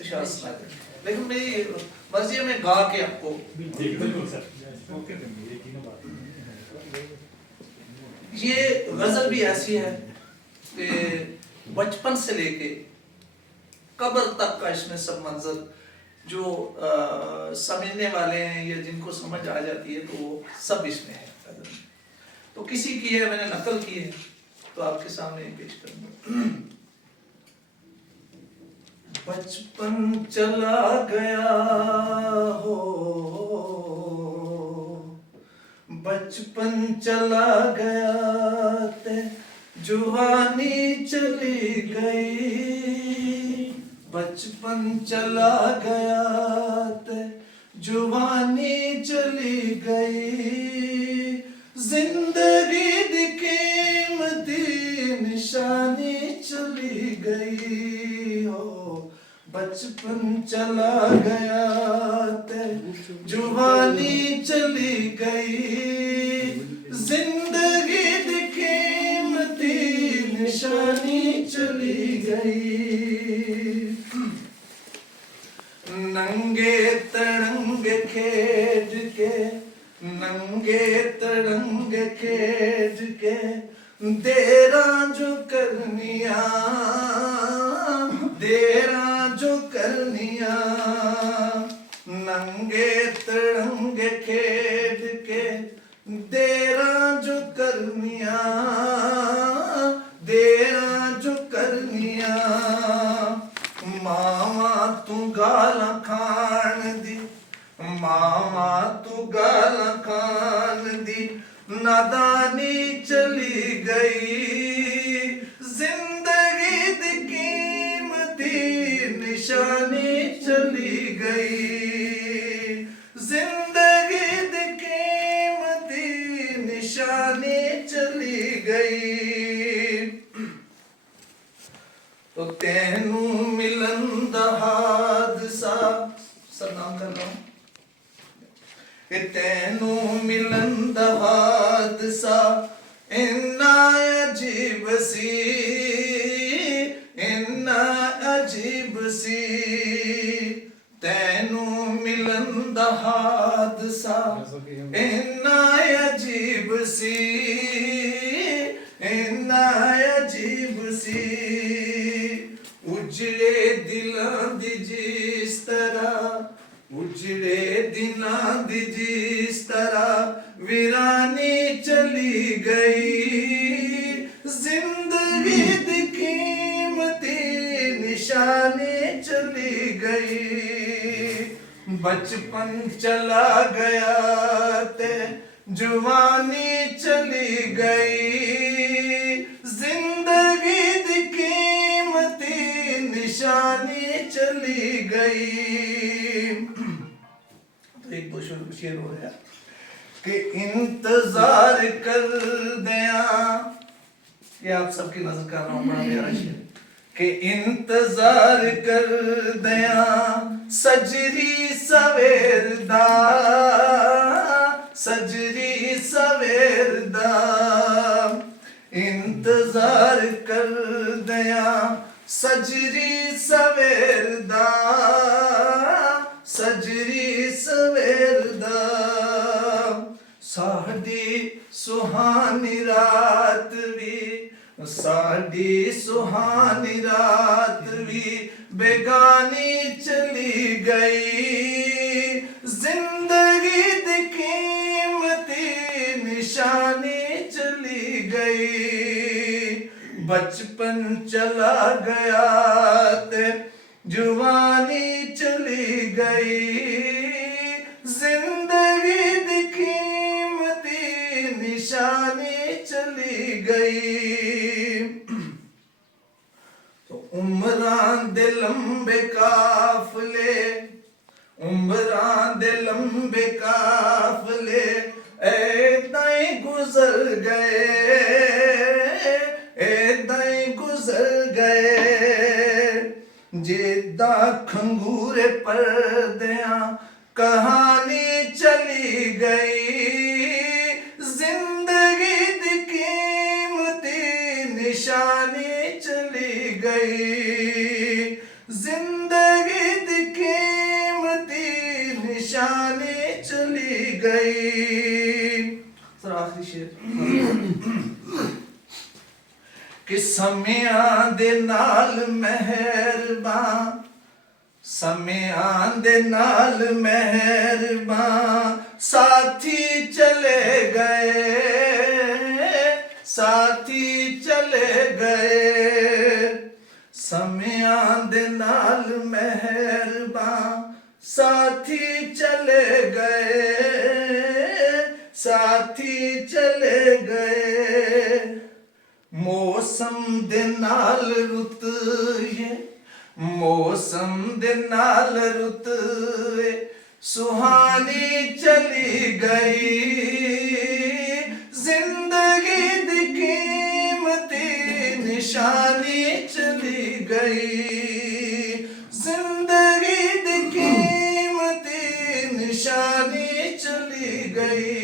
इशारा सुना दे, लेकिन मेरी मर्जी है मैं गा के आपको। ये गजल भी ऐसी है कि बचपन से लेके कब्र तक का इसमें सब मंजर जो समझने वाले हैं या जिनको समझ आ जाती है तो वो सब इसमें है। तो किसी की है, मैंने नकल की है तो आपके सामने पेश करूंगा। बचपन चला गया हो, बचपन चला गया ते जुवानी चली गई, बचपन चला गया ते जुवानी चली गई, जिंदगी दी कीमती निशानी चली गई हो, बचपन चला गया ते जुवानी चली गई, जिंदगी दी कीमती निशानी चली गई। नंगे तरंगे खेज के, नंगे तरंगे खेज के देरा जो करनिया, देरा जो करनिया, नंगे तरंगे खेज के देरा जो करनिया, देरा जो करनिया, मामा तू गाला खान दी, मामा तू गाला खान दी, नादानी चली गई, जिंदगी दी कीमती निशानी चली गई, जिंदगी दी कीमती निशानी चली गई। तो तेनू मिलन दा हादसा, सलाम कर रहा हूं, कि तेनू मिलन दा हादसा इन्ना अजीब सी, इन्ना अजीब सी, तेनू मिलन दा हादसा इन्ना अजीब सी, इन्ना अजीब सी, उजड़े दिलां दी जिस तरह, उजड़े दिलां दी जिस तरह वीरानी चली गई, जिंदगी दी कीमती निशानी चली गई, बचपन चला गया ते जुवानी चली गई, जिंदगी दी कीमती निशानी चली गई। तो एक दो शेर हो रहा कि इंतजार कर दिया, ये आप सबकी नजर कर रहा हूं, बड़ा प्यारा शेर, कि इंतजार कर दिया सजरी सवेरदा, सजरी सवेरदा, इंतजार कर दिया सजरी सवेरदा, सजरी सवेरदा, साडी सुहानी रात भी, साडी सुहानी रात भी बेगानी चली गई, जिंदगी दी कीमती निशानी चली गई, बचपन चला गया ते जुवानी चली गई, जिंदगी दी कीमती निशानी चली गई। तो उमरां दे लंबे काफले, उमरां दे लंबे काफले ऐदां ही गुजर गए, ऐदां ही गुजर गए, जेदा खंगूरे पर्दियां कहानी चली गई, जिंदगी दी कीमती निशानी चली गई, जिंदगी गई। सर आखिरी शेर कि समियां दे नाल मेहरबान, समियां दे नाल मेहरबान साथी चले गए, साथी चले गए। समियां दे नाल मेहरबान साथी चले गए, साथी चले गए। मौसम दे नाल रुत ये, मौसम दे नाल रुत सुहानी चली गई। जिंदगी दी कीमती निशानी चली गई, जिंदगी दी कीमती निशानी चली गई।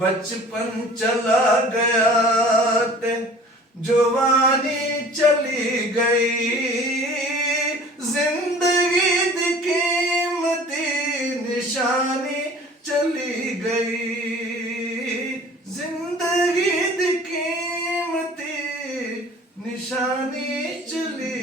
बचपन चला गया ते जवानी चली गई, जिंदगी दी कीमती निशानी चली गई, जिंदगी दी कीमती निशानी चली